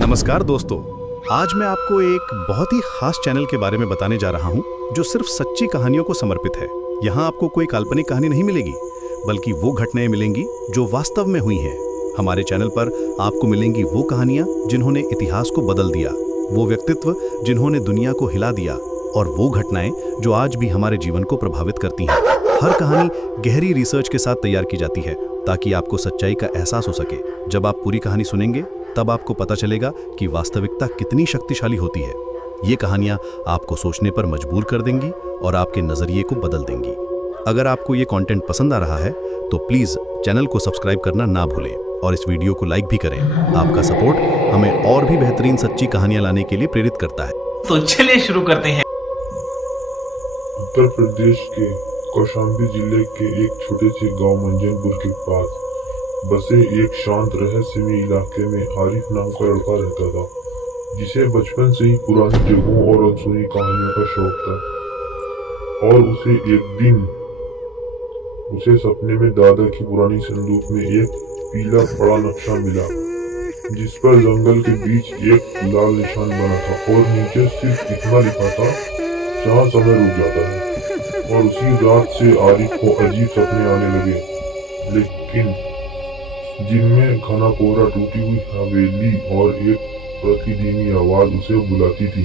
नमस्कार दोस्तों, आज मैं आपको एक बहुत ही खास चैनल के बारे में बताने जा रहा हूं, जो सिर्फ सच्ची कहानियों को समर्पित है। यहां आपको कोई काल्पनिक कहानी नहीं मिलेगी, बल्कि वो घटनाएं मिलेंगी जो वास्तव में हुई हैं। हमारे चैनल पर आपको मिलेंगी वो कहानियां जिन्होंने इतिहास को बदल दिया, वो व्यक्तित्व जिन्होंने दुनिया को हिला दिया, और वो घटनाएं जो आज भी हमारे जीवन को प्रभावित करती हैं। हर कहानी गहरी रिसर्च के साथ तैयार की जाती है, ताकि आपको सच्चाई का एहसास हो सके। जब आप पूरी कहानी सुनेंगे, तब आपको पता चलेगा कि वास्तविकता कितनी शक्तिशाली होती है। ये कहानियां आपको सोचने पर मजबूर कर देंगी और आपके नजरिए को बदल देंगी। अगर आपको ये कंटेंट पसंद आ रहा है, तो प्लीज चैनल को सब्सक्राइब करना ना भूलें और इस वीडियो को लाइक भी करें। आपका सपोर्ट हमें और भी बेहतरीन सच्ची कहानियां लाने के लिए प्रेरित करता है। तो चलिए शुरू करते हैं। उत्तर प्रदेश के कौशाम्बी जिले के एक छोटे से गांव मंजनपुर के पास बसे एक शांत रहस्यमय इलाके में आरिफ नाम का लड़का रहता था, जिसे बचपन से ही पुरानी जगहों और अनसुनी कहानियों का शौक था। और उसे एक दिन उसे सपने में दादा की पुरानी संदूक में एक पीला बड़ा नक्शा मिला, जिस पर जंगल के बीच एक लाल निशान बना था और नीचे सिर्फ इतना लिखा था, जहाँ समय रुक जाता है। और उसी रात से आरिफ को अजीब सपने आने लगे, लेकिन जिनमें घना कोहरा, टूटी हुई हवेली और एक प्रतिदिनी आवाज उसे बुलाती थी।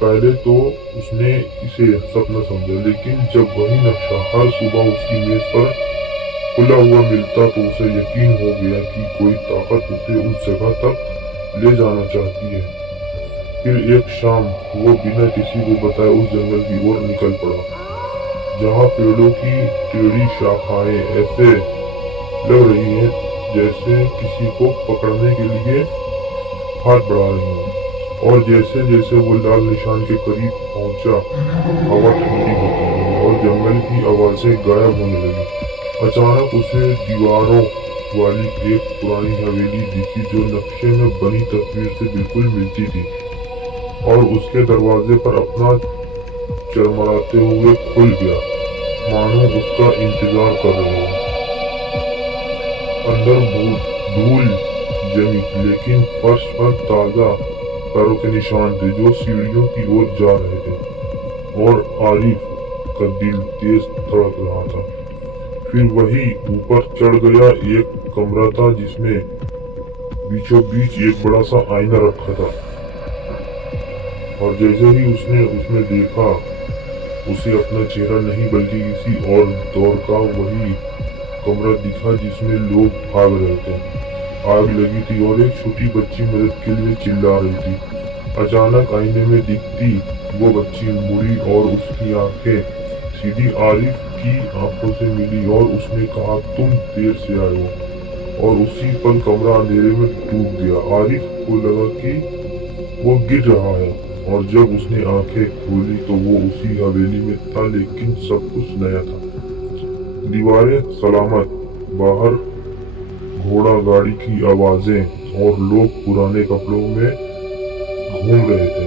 पहले तो उसने इसे सपना समझा, लेकिन जब वही नक्शा हर सुबह उसकी मेज पर खुला हुआ मिलता, तो उसे यकीन हो गया कि कोई ताकत उसे उस जगह तक ले जाना चाहती है। फिर एक शाम वो बिना किसी को बताए उस जंगल की ओर निकल पड़ा, जहाँ पेड़ों की टेढ़ी शाखाएं ऐसे लग रही है जैसे किसी को पकड़ने के लिए हाथ बढ़ा रही है। और जैसे जैसे वो लाल निशान के करीब पहुंचा, हवा ठंडी होती गई और जंगल की आवाजें गायब होने लगी। अचानक उसे दीवारों वाली एक पुरानी हवेली दिखी, जो नक्शे में बनी तस्वीर से बिल्कुल मिलती थी, और उसके दरवाजे पर अपना चरमराते हुए खुल गया, मानो उसका इंतजार कर रहे हो। अंदर धूल जमी, लेकिन फर्श पर ताजा पैरों के निशान थे जो सीढ़ियों की ओर जा रहे थे, और आरिफ का दिल तेज धड़क रहा था। फिर वही ऊपर चढ़ गया। एक कमरा था जिसमें बीचों बीच एक बड़ा सा आईना रखा था, और जैसे ही उसने उसमें देखा, उसे अपना चेहरा नहीं बल्कि किसी और दौर का वही कमरा दिखा, जिसमें लोग भाग रहे थे, आग लगी थी और एक छोटी बच्ची मदद के लिए चिल्ला रही थी। अचानक आईने में दिखती वो बच्ची मुड़ी और उसकी आंखें सीधी आरिफ की आंखों से मिली, और उसने कहा, तुम देर से आए हो। और उसी पल कमरा अंधेरे में डूब गया। आरिफ को लगा कि वो गिर रहा है, और जब उसने आंखें खोली तो वो उसी हवेली में था, लेकिन सब कुछ नया था। दीवारें सलामत, बाहर घोड़ा गाड़ी की आवाजें और लोग पुराने कपड़ों में घूम रहे थे।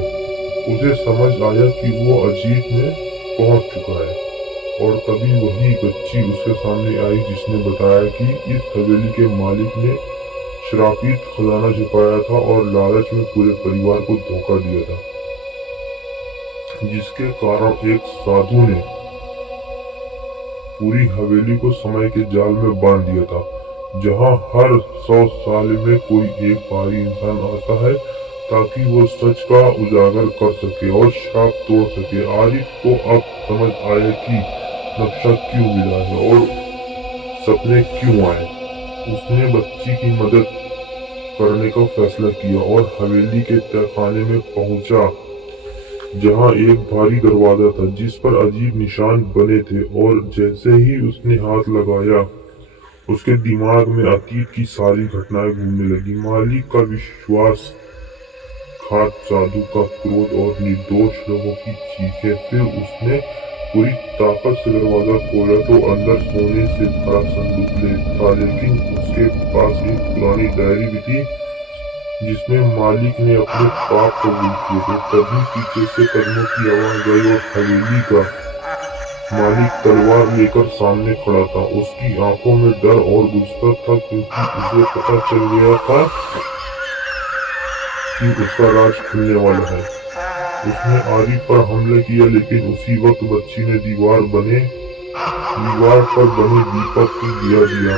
उसे समझ आया कि वो अजीत में पहुंच चुका है, और तभी वही बच्ची उसके सामने आई, जिसने बताया कि इस हवेली के मालिक ने श्रापित खजाना छुपाया था और लालच में पूरे परिवार को धोखा दिया था, जिसके कारण एक साधु ने पूरी हवेली को समय के जाल में बांध दिया था, जहां हर 100 साल में कोई एक भारी इंसान आता है, ताकि वो सच का उजागर कर सके और श्राप तोड़ सके। आरिफ को अब समझ आया कि नक्शा क्यों मिला है और सपने क्यों आए। उसने बच्ची की मदद करने का फैसला किया और हवेली के तहखाने में पहुंचा, जहां एक भारी दरवाजा था जिस पर अजीब निशान बने थे। और जैसे ही उसने हाथ लगाया, उसके दिमाग में अतीत की सारी घटनाएं घूमने लगी। मालिक का विश्वास घात, साधु का क्रोध और निर्दोष लोगों की चीखें। फिर उसने पूरी ताकत से दरवाजा खोला तो अंदर सोने से भरा संदूक था, लेकिन उसके पास एक पुरानी डायरी भी थी, जिसमें मालिक ने अपने पाप कबूल किए थे। तभी पीछे से कदमों की आवाज आई और हवेली का मालिक तलवार लेकर सामने खड़ा था। उसकी आंखों में डर और गुस्सा था, क्योंकि उसे पता चल गया था कि उसका राज खुलने वाला है। उसने आरिफ पर हमला किया, लेकिन उसी वक्त बच्ची ने दीवार पर बने दीपक को गिरा दिया,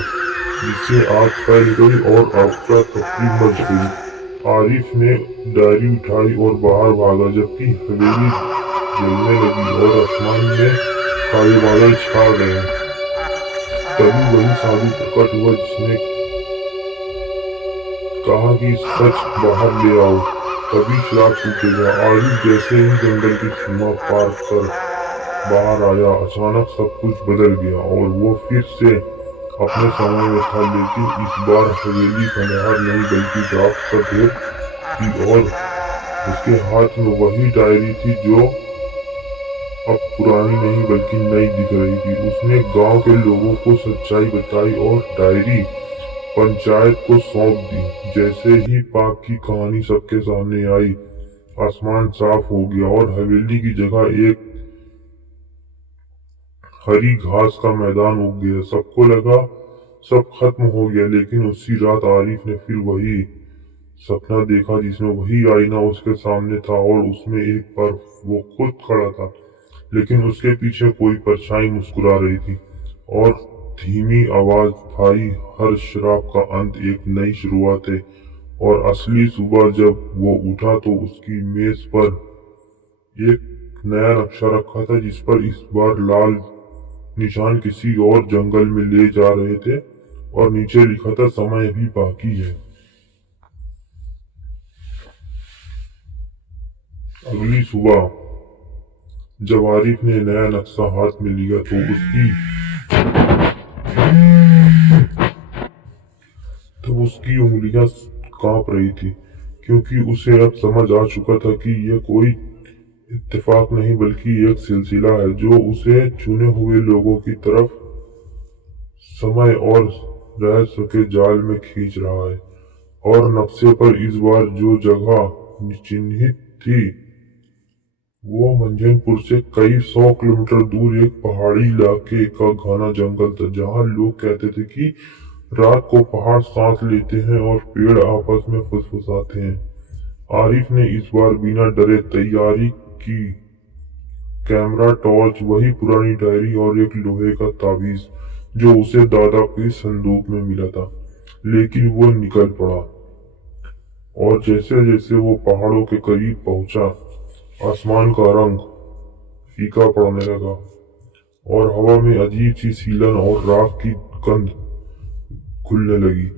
जिससे आग फैल गई और अफरा तफरी मच गई। आरिफ ने डायरी उठाई और बाहर भागा, जबकि हवेली जलने लगी और आसमान में काले बादल छा गए। तभी वही साधु प्रकट हुआ, जिसने कहा कि सच बाहर ले आओ, तभी श्राप टूटेगा। आरिफ जैसे ही जंगल की सीमा पार कर बाहर आया, अचानक सब कुछ बदल गया और वो फिर से अपने समय में था, लेकिन इस बार हवेली खंडहर नहीं बल्कि राख का ढेर थी और उसके हाथ में वही डायरी थी जो अब पुरानी नहीं बल्कि नई दिख रही थी। उसने गांव के लोगों को सच्चाई बताई और डायरी पंचायत को सौंप दी। जैसे ही पाप की कहानी सबके सामने आई, आसमान साफ हो गया और हवेली की जगह एक हरी घास का मैदान उग गया। सबको लगा सब खत्म हो गया, लेकिन उसी रात आरिफ ने फिर वही सपना देखा, जिसमें वही आईना उसके सामने था और उसमें एक बार वो खुद खड़ा था, लेकिन उसके पीछे कोई परछाई मुस्कुरा रही थी और धीमी आवाज, भाई, हर श्राप का अंत एक नई शुरुआत है। और असली सुबह जब वो उठा तो उसकी मेज पर एक नया नक्शा रखा था, जिस पर इस बार लाल निशान किसी और जंगल में ले जा रहे थे और नीचे लिखा था, समय अभी बाकी है। अगली सुबह जब आरिफ ने नया नक्शा हाथ में लिया तो उसकी उंगलियां कांप रही थी, क्योंकि उसे अब समझ आ चुका था कि यह कोई इत्तेफाक नहीं बल्कि एक सिलसिला है जो उसे चुने हुए लोगों की तरफ समय और रहस्य के जाल में खींच रहा है। और नक्शे पर इस बार जो जगह चिन्हित थी वो मंजनपुर से कई 100 किलोमीटर दूर एक पहाड़ी इलाके का घना जंगल था, जहां लोग कहते थे कि रात को पहाड़ सांस लेते हैं और पेड़ आपस में फुसफुसाते हैं। आरिफ ने इस बार बिना डरे तैयारी की, कैमरा, टॉर्च, वही पुरानी डायरी और एक लोहे का ताबीज जो उसे दादा के संदूक में मिला था। लेकिन वो निकल पड़ा और जैसे जैसे वो पहाड़ों के करीब पहुंचा, आसमान का रंग फीका पड़ने लगा और हवा में अजीब सी सीलन और राख की गंध खुलने लगी।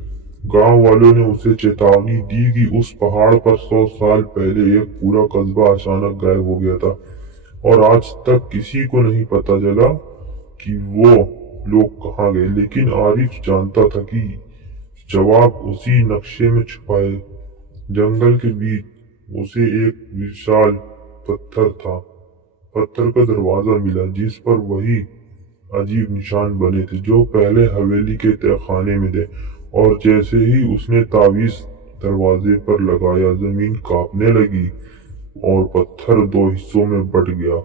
गांव वालों ने उसे चेतावनी दी कि उस पहाड़ पर 100 साल पहले एक पूरा कस्बा अचानक गायब हो गया था और आज तक किसी को नहीं पता चला कि वो लोग कहाँ गए। लेकिन आरिफ जानता था कि जवाब उसी नक्शे में छुपा है। जंगल के बीच उसे एक विशाल पत्थर का दरवाजा मिला, जिस पर वही अजीब निशान बने थे जो पहले हवेली के तहखाने में थे। और जैसे ही उसने ताबीज दरवाजे पर लगाया, जमीन कांपने लगी और पत्थर 2 हिस्सों में बट गया।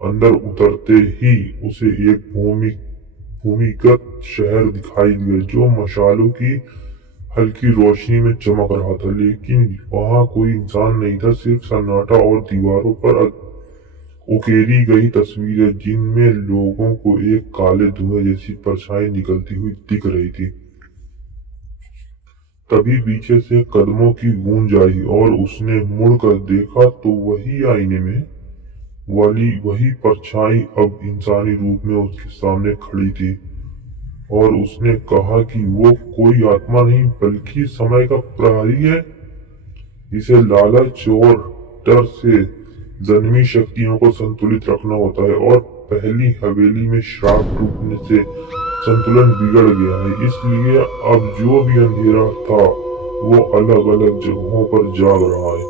अंदर उतरते ही उसे एक भूमिगत शहर दिखाई दिया जो मशालों की हल्की रोशनी में चमक रहा था, लेकिन वहां कोई इंसान नहीं था, सिर्फ सन्नाटा और दीवारों पर उकेरी गई तस्वीरें, जिनमें लोगों को एक काले धुएं जैसी परछाई निकलती हुई दिख रही थी। तभी पीछे से कदमों की गूंज आई और उसने मुड़कर देखा तो वही आईने में वाली वही परछाई अब इंसानी रूप में उसके सामने खड़ी थी। और उसने कहा कि वो कोई आत्मा नहीं बल्कि समय का प्रहरी है। इसे लालच और डर से जन्मी शक्तियों को संतुलित रखना होता है और पहली हवेली में श्राप टूटने से संतुलन बिगड़ गया है। इसलिए अब जो भी अंधेरा था वो अलग अलग जगहों पर जाग रहा है।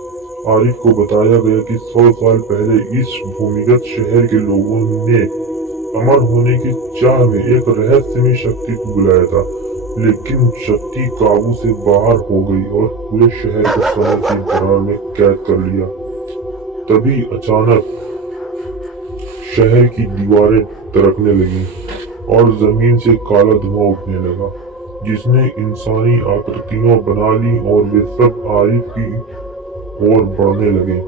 आरिफ को बताया गया कि 100 साल पहले इस भूमिगत शहर के लोगों ने अमर होने की चाह में एक रहस्यमयी शक्ति को बुलाया था, लेकिन शक्ति काबू से बाहर हो गई और पूरे शहर को समय की दरार में कैद कर लिया। तभी अचानक शहर की दीवारें दरकने लगी और जमीन से काला धुआं उठने लगा, जिसने इंसानी आकृतियां बना ली और वे सब आरिफ की और बढ़ने लगे।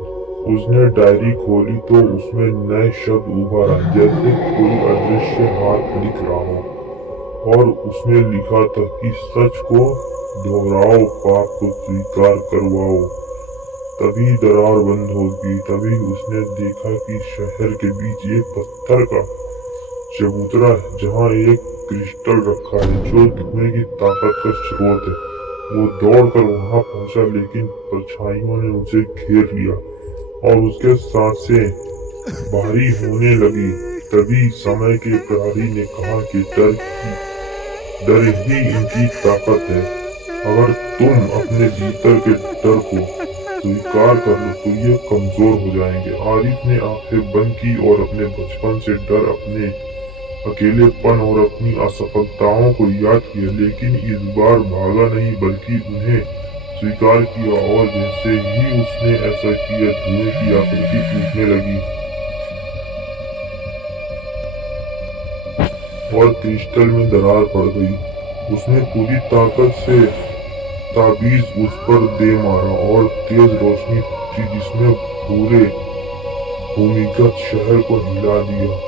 उसने डायरी खोली तो उसमें नए शब्द उभर आए, जैसे कोई अदृश्य हाथ लिख रहा हो। और उसने लिखा था कि सच को दोहराओ, पाप को स्वीकार करवाओ, तभी दरार बंद होगी। तभी उसने देखा कि शहर के बीच एक पत्थर का चबूतरा है, जहाँ एक क्रिस्टल रखा है जो धुएं की ताकत का स्रोत है। वो दौड़कर वहां पहुंचा, लेकिन परछाइयों ने उसे घेर लिया और उसके सांसें भारी होने लगी। तभी समय के प्रहरी ने कहा कि डर ही इनकी ताकत है। अगर तुम अपने भीतर के डर को स्वीकार कर लो तो ये कमजोर हो जाएंगे। आरिफ ने आंखें बंद की और अपने बचपन से डर, अपने अकेलेपन और अपनी असफलताओं को याद किया, लेकिन इस बार भागा नहीं बल्कि उन्हें स्वीकार किया। और जैसे ही उसने ऐसा किया, धुएं की आकृति टूटने लगी और क्रिस्टल में दरार पड़ गई। उसने पूरी ताकत से ताबीज उस पर दे मारा और तेज रोशनी थी जिसने पूरे भूमिगत शहर को हिला दिया।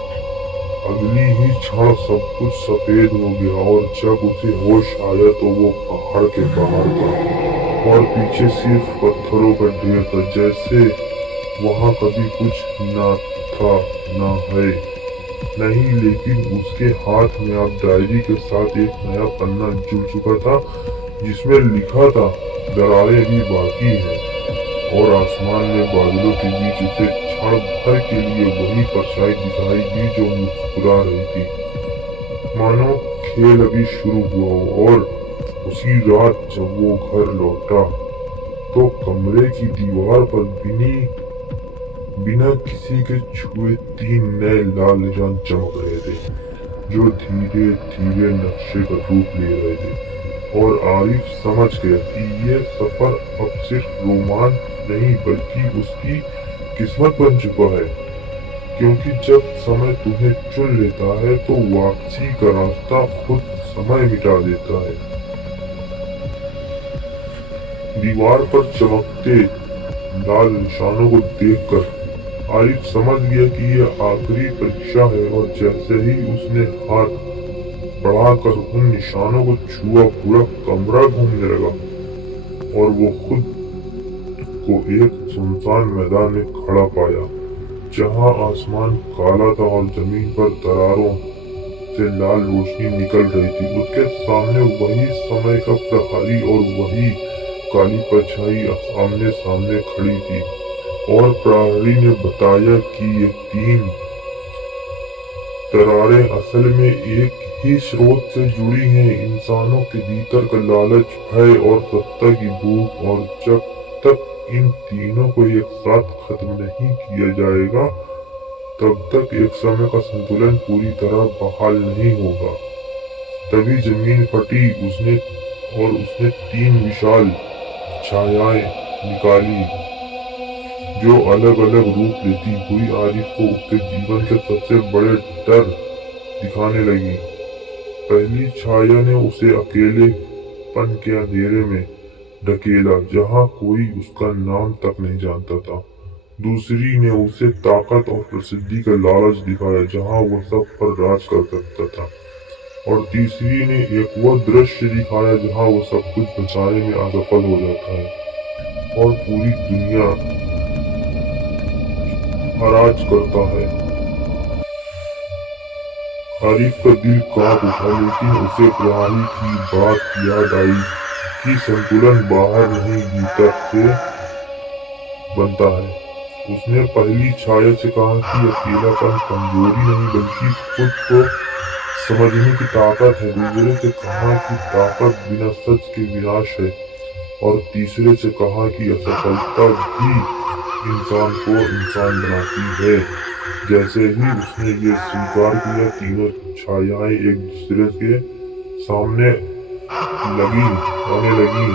अगली ही क्षण सब कुछ सफेद हो गया और जब उसे होश आया तो वो पहाड़ के बाहर था और पीछे सिर्फ पत्थरों का ढेर था, जैसे वहां कभी कुछ न था न है नहीं। लेकिन उसके हाथ में अब डायरी के साथ एक नया पन्ना जुड़ चुका था, जिसमें लिखा था दरारें भी बाकी हैं। और आसमान में बादलों के बीच उसे क्षण भर के लिए वही परछाई दिखाई दी जो मुस्कुरा रही थी, मानो खेल अभी शुरू हुआ हो। और उसी रात जब वो घर लौटा तो कमरे की दीवार पर बिना किसी के छुए 3 नए लाल निशान चमक रहे थे, जो धीरे धीरे नक्शे का रूप ले रहे थे। और आरिफ समझ गया कि ये सफर अब सिर्फ रोमांच नहीं बल्कि उसकी किस्मत बन चुका है, क्योंकि जब समय तुम्हें चुन लेता है तो वापसी का रास्ता खुद समय मिटा देता है। दीवार पर चमकते लाल निशानों को देखकर आरिफ समझ गया कि यह आखिरी परीक्षा है। और जैसे ही उसने हाथ बढ़ाकर उन निशानों को छुआ, पूरा कमरा घूमने लगा और वो खुद को एक सुनसान मैदान में खड़ा पाया, जहां आसमान काला था और जमीन पर दरारों से लाल रोशनी निकल रही थी। उसके सामने वही समय का प्रहरी और वही काली परछाई आमने सामने खड़ी थी। और प्रहरी ने बताया कि ये 3 दरारें असल में एक ही स्रोत से जुड़ी हैं, इंसानों के भीतर का लालच, भय और सत्ता की भूख। और जब तक इन तीनों को एक साथ खत्म नहीं किया जाएगा, तब तक एक समय का संतुलन पूरी तरह बहाल नहीं होगा। तभी जमीन फटी, उसने 3 विशाल छायाएं निकाली, जो अलग अलग रूप लेती हुई आरिफ को उसके जीवन के सबसे बड़े डर दिखाने लगी। पहली छाया ने उसे अकेलेपन के अंधेरे में ढकेला, जहां कोई उसका नाम तक नहीं जानता था। दूसरी ने उसे ताकत और प्रसिद्धि का लालच दिखाया, जहां वह सब पर राज कर सकता था। और तीसरी ने एक वह दृश्य दिखाया जहां वह सब कुछ बचाने में असफल हो जाता है और पूरी दुनिया राज करता है। आरिफ का दिल कांप उठा, लेकिन उसे प्रहरी की बात याद आई कि संतुलन बाहर नहीं भीतर से बनता है। उसने पहली छाया से कहा कि अकेलापन कमजोरी नहीं बल्कि खुद को समझने की ताकत है। दूसरे से कहा कि ताकत बिना सच के विनाश है। और तीसरे से कहा कि असफलता भी इंसान को इंसान बनाती है। जैसे ही उसने ये स्वीकार किया, तीनों छायाएं एक दूसरे के सामने आने लगी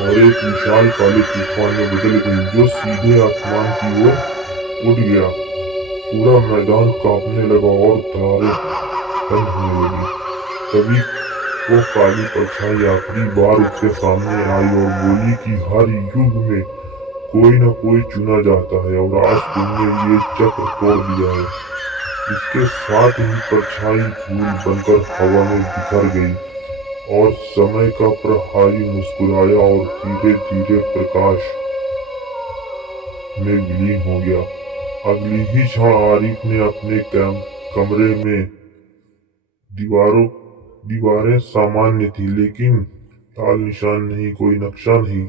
और एक विशाल काले तूफान में बदल गई, जो सीधे आसमान की ओर उड़ गया। पूरा मैदान कांपने लगा और तारे बंद होने लगी। तभी वो काली परछाई आखिरी बार उसके सामने आई और बोली कि हर युग में कोई न कोई चुना जाता है और आज तुमने ये चक्र तोड़ दिया है। इसके साथ ही परछाई धूल बनकर हवा में बिखर गई और समय का प्रहरी मुस्कुराया और धीरे धीरे प्रकाश में विलीन हो गया। अगली ही क्षण आरिफ ने अपने कमरे में दीवारें सामान्य थी, लेकिन लाल निशान नहीं, कोई नक्शा नहीं,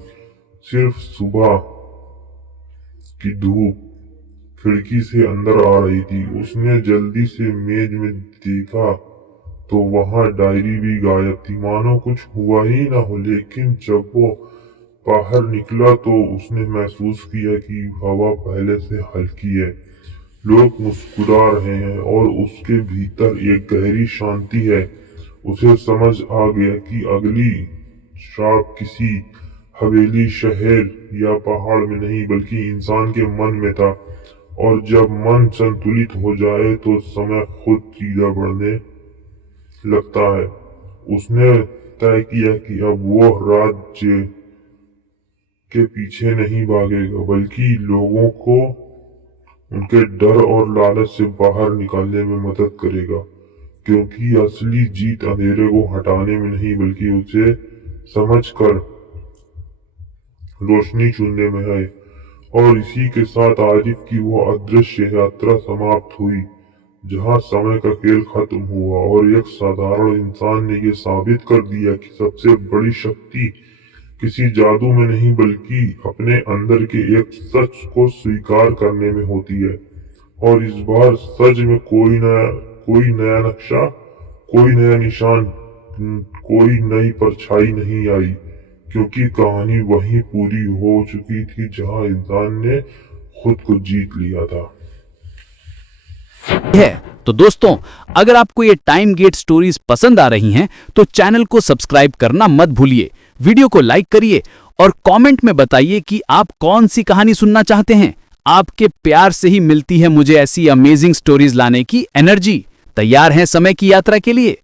सिर्फ सुबह की धूप खिड़की से अंदर आ रही थी। उसने जल्दी से मेज में देखा तो वहां डायरी भी गायब थी, मानो कुछ हुआ ही ना हो। लेकिन जब वो बाहर निकला तो उसने महसूस किया कि हवा पहले से हल्की है, लोग मुस्कुरा रहे हैं और उसके भीतर एक गहरी शांति है। उसे समझ आ गया कि अगली श्राप किसी हवेली, शहर या पहाड़ में नहीं बल्कि इंसान के मन में था। और जब मन संतुलित हो जाए तो समय खुद सीधा बढ़ने लगता है। उसने तय किया कि अब वो राज्य के पीछे नहीं भागेगा, बल्कि लोगों को उनके डर और लालच से बाहर निकालने में मदद करेगा, क्योंकि असली जीत अंधेरे को हटाने में नहीं बल्कि उसे समझकर रोशनी चुनने में है। और इसी के साथ आरिफ की वो अदृश्य यात्रा समाप्त हुई, जहां समय का खेल खत्म हुआ और एक साधारण इंसान ने ये साबित कर दिया कि सबसे बड़ी शक्ति किसी जादू में नहीं बल्कि अपने अंदर के एक सच को स्वीकार करने में होती है। और इस बार सच में कोई नया नक्शा, कोई नया निशान, कोई नई परछाई नहीं आई, क्योंकि कहानी वहीं पूरी हो चुकी थी जहां इंसान ने खुद को जीत लिया था। तो दोस्तों, अगर आपको ये टाइम गेट स्टोरीज पसंद आ रही हैं तो चैनल को सब्सक्राइब करना मत भूलिए, वीडियो को लाइक करिए और कमेंट में बताइए कि आप कौन सी कहानी सुनना चाहते हैं। आपके प्यार से ही मिलती है मुझे ऐसी अमेजिंग स्टोरीज लाने की एनर्जी। तैयार हैं समय की यात्रा के लिए?